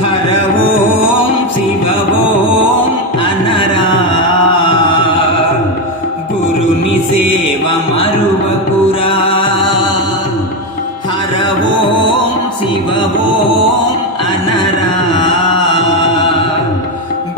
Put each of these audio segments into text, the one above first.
హర ఓం శివ ఓం అనరా, గురుని సేవ మరువకురా. హర ఓం శివ ఓం అనరా,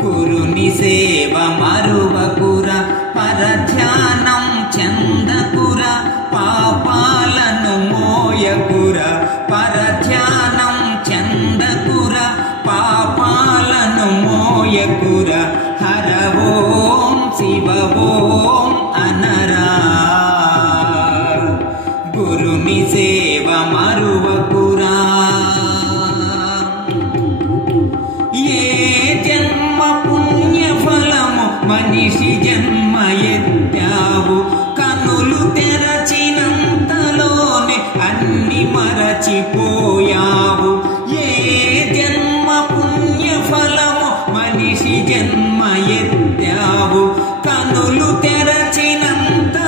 గురుని సేవ మరువకురా. పరధ్యానం చెందకురా, పాపాలను మోయకురా. పరధ్యానం చెందకురా, పాపాలను మోయకురా. హర ఓం శివ ఓం అనరా, గురుని సేవ మరువకురా. ఏ జన్మ పుణ్య ఫలము మనిషి జన్మ ఎత్తావు, కనులు తెరచినంతలోనే అన్ని మరచిపోయావు. ఏ జన్మ పుణ్య ఫలము మనిషి జన్మ ఎత్తావు, కనులు తెరచినంతలోనే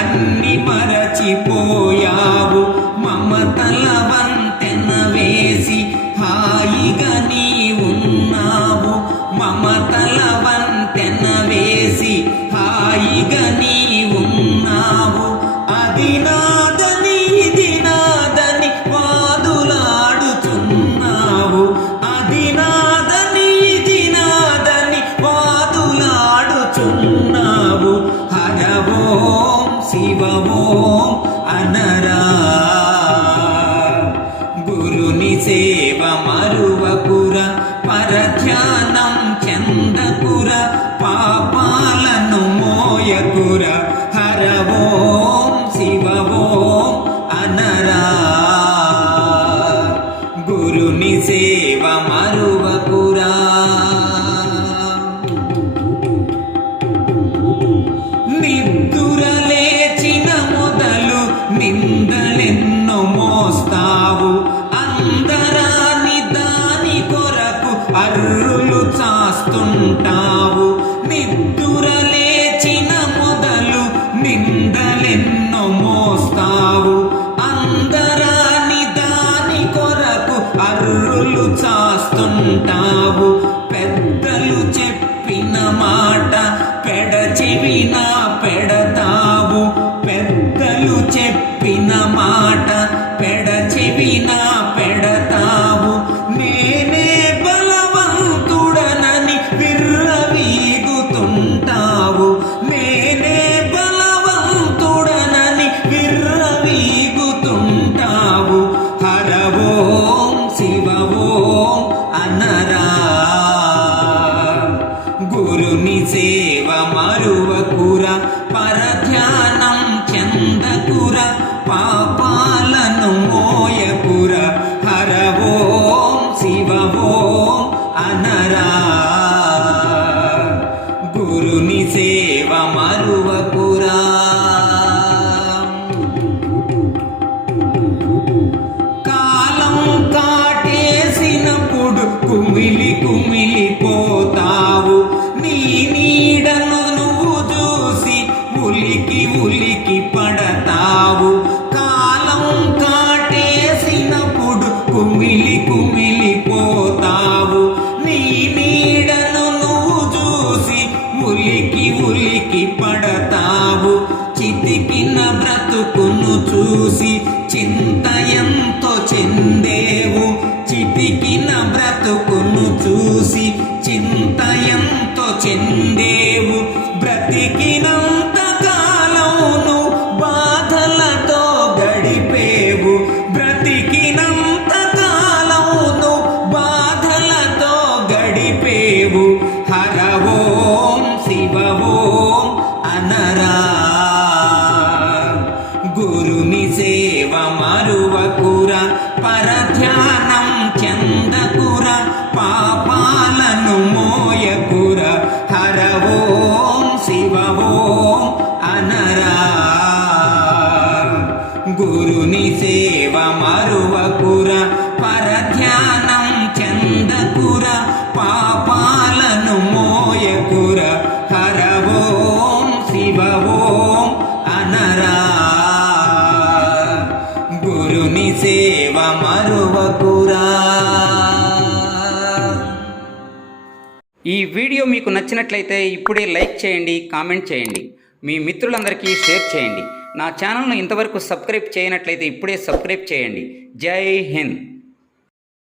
అన్ని మరచిపోయావు. మమతల వంతెన వేసి హాయిగా నీవున్నావు. మమతల వంతెన వేసి హాయిగా నీవున్నావు. అది నాదని ఇది నాదని వాదులాడుచున్నావు. అది నాదని ఇది నాదని వాదులాడుచున్నావు. హర ఓం శివ ఓం అనరా, గురుని సేవ మరువకురా. పరధ్యానం చెందకురా, పాపాలను మోయకురా. హర ఓం శివ ఓం అనరా, గురుని సేవ మరువకురా. నిద్దుర లేచిన మొదలు నిందలెన్నో మోస్తావు. అందరాని దాని కొరకు అర్రులు చాస్తుంటావు. నిద్దుర లేచిన మొదలు నిందలెన్నో మోస్తావు. అందరాని దాని కొరకు అర్రులు చాస్తుంటావు. పెద్దలు చెప్పిన మాట పెడచెవిన పెడతావు. పెద్దలు చెప్పిన మాట పెడచెవిన పెడతావు. నేనే బలవంతుడనని విర్రవీగుతుంటావు. నేనే బలవంతుడనని విర్రవీగుతుంటావు. హర ఓం శివ ఓం అనరా, గురుని సేవ మరువకురా. పరధ్యానం చెందకురా, పాపాలను మోయకురా. హర ఓం శివ ఓం అనరా, గురుని సేవ మరువకురా. కాలం కాటేసినప్పుడు కుమిలి కుమిలిపోతావు. నీ నీడను నువ్వు చూసి ఉలికి ఉలికి పడతావు. కాలం కాటేసినప్పుడు కుమిలి కుమిలిపోతావు. నీ నీడను నువ్వు చూసి ఉలికి ఉలికి పడతావు. చితికిన బ్రతుకును చూసి చింత ఎంతో చెందేవు. చితికిన బ్రతుకును చూసి చింత ఎంతో చెందేవు. బ్రతికినంత కాలమును బాధలతో గడిపేవు. బ్రతికినంత కాలమును బాధలతో గడిపేవు. హర ఓం శివ ఓం అనరా, గురుని సేవ మరువకురా. పరధ్యానం చెందకురా, పాపాలను మోయకురా. హర ఓం శివ ఓం అనరా, గురుని సేవ మరువకురా. పరధ్యానం చెందకురా, పాపాలను మోయకురా. హర ఓం శివ ఓం అనరా, గురు గురుని సేవ మరువకురా. ఈ వీడియో మీకు నచ్చినట్లయితే ఇప్పుడే లైక్ చేయండి, కామెంట్ చేయండి, మీ మిత్రులందరికీ షేర్ చేయండి. నా ఛానల్ను ఇంతవరకు సబ్స్క్రైబ్ చేయనట్లయితే ఇప్పుడే సబ్స్క్రైబ్ చేయండి. జై హింద్.